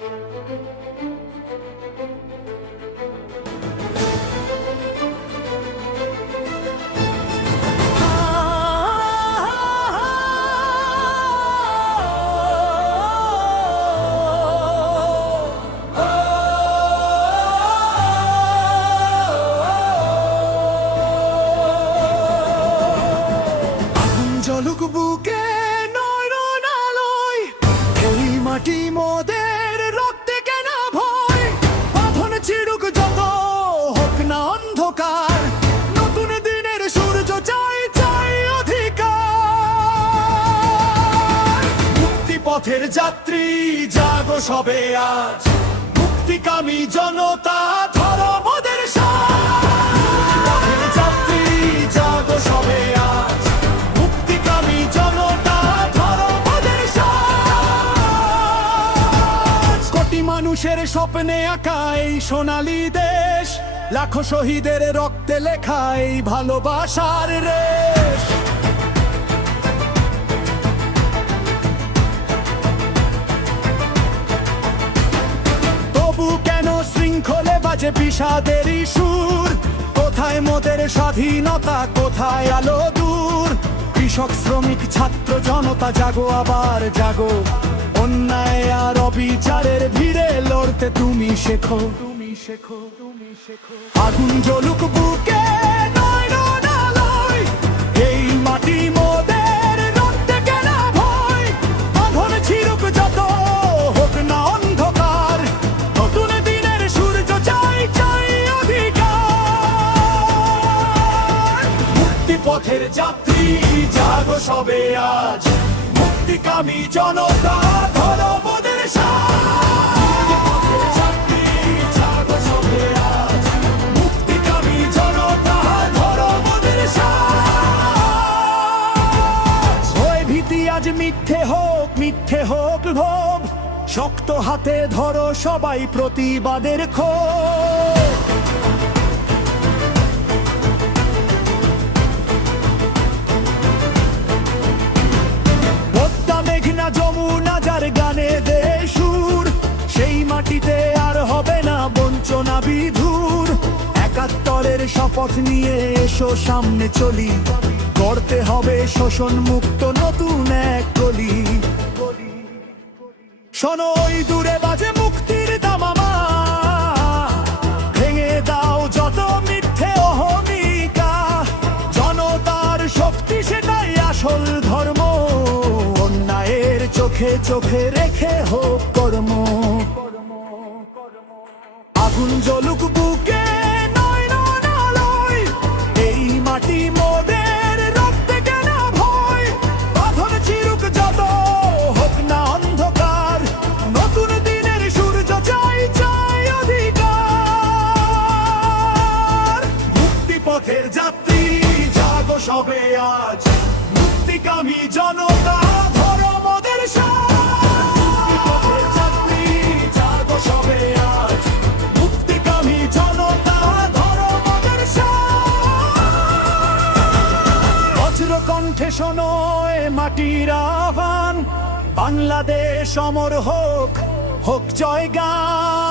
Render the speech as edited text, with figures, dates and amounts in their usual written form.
জলুক বুকে নয়ন আলোয়, এই মাটি মোদের রক্তে কেনা ভয়। বাঁধন ছিড়ুক যত, হোক না অন্ধকার, নতুন দিনের সূর্য চাই চাই অধিকার। মুক্তি পথের যাত্রী জাগো সবে আজ, মুক্তিকামী জনতা ধরো মোদের সাজ। পথের যাত্রী জাগো সবে আজ, মানুষের স্বপ্নে আঁকা এই সোনালী দেশ, লাখো শহীদের রক্তে লেখা এই ভালোবাসার রেশ। তবু কেন শৃঙ্খলে বাজে বিষাদেরই সুর? কোথায় মোদের স্বাধীনতা, কোথায় আলো দূর? কৃষক শ্রমিক ছাত্র জনতা জাগো আবার জাগো, অন্যায় আর অবিচারের ভিড়ে লড়তে তুমি শেখো। আগুন জ্বলুক বুকে নয়ন আলোয়, এই মাটি মোদের রক্তে কেনা ভয়। বাঁধন ছিড়ুক যত, হোক না অন্ধকার, নতুন দিনের সূর্য চাই চাই অধিকার। মুক্তি পথের যাত্রী জাগো সবে আজ, মুক্তিকামী জনতা ধরো মোদের সাজ। পথের যাত্রী জাগো সবে আজ, মুক্তিকামী জনতা ধরো মোদের সাজ। ভয় ভীতি আজ মিথ্যে হোক লোভ, শক্ত হাতে ধরো সবাই প্রতিবাদের ক্ষোভ। মেঘনা যমুনা যার গানে দে সুর, সেই মাটিতে আর হবে না বঞ্চনা বিধুর। ৭১-এর শপথ নিয়ে এসো সামনে চলি, গড়তে হবে শোষণ মুক্ত নতুন এক গলি। শোনো ওই দূরে বাজে মুক্তির দামামা, ভেঙে দাও যত মিথ্যে অহমিকা। জনতার শক্তি সেটাই আসল ধর্ম, চোখে চোখে রেখে হোক কর্ম। আগুন জ্বলুক বুকে নয়ন আলোয়, এই মাটি মোদের রক্তে কেনা ভয়। বাঁধন ছিড়ুক যত, হোক না অন্ধকার, নতুন দিনের সূর্য চাই চাই অধিকার। মুক্তি পথের যাত্রী জাগো সবে আজ, মুক্তিকামী জনতা ধরো মোদের সাজ। পথের যাত্রী জাগো সবে আজ, মুক্তিকামী জনতা ধরো মোদের সাজ। বজ্র কণ্ঠে শোনো এ মাটির আহ্বান, বাংলাদেশ অমর হোক, হোক জয়গান।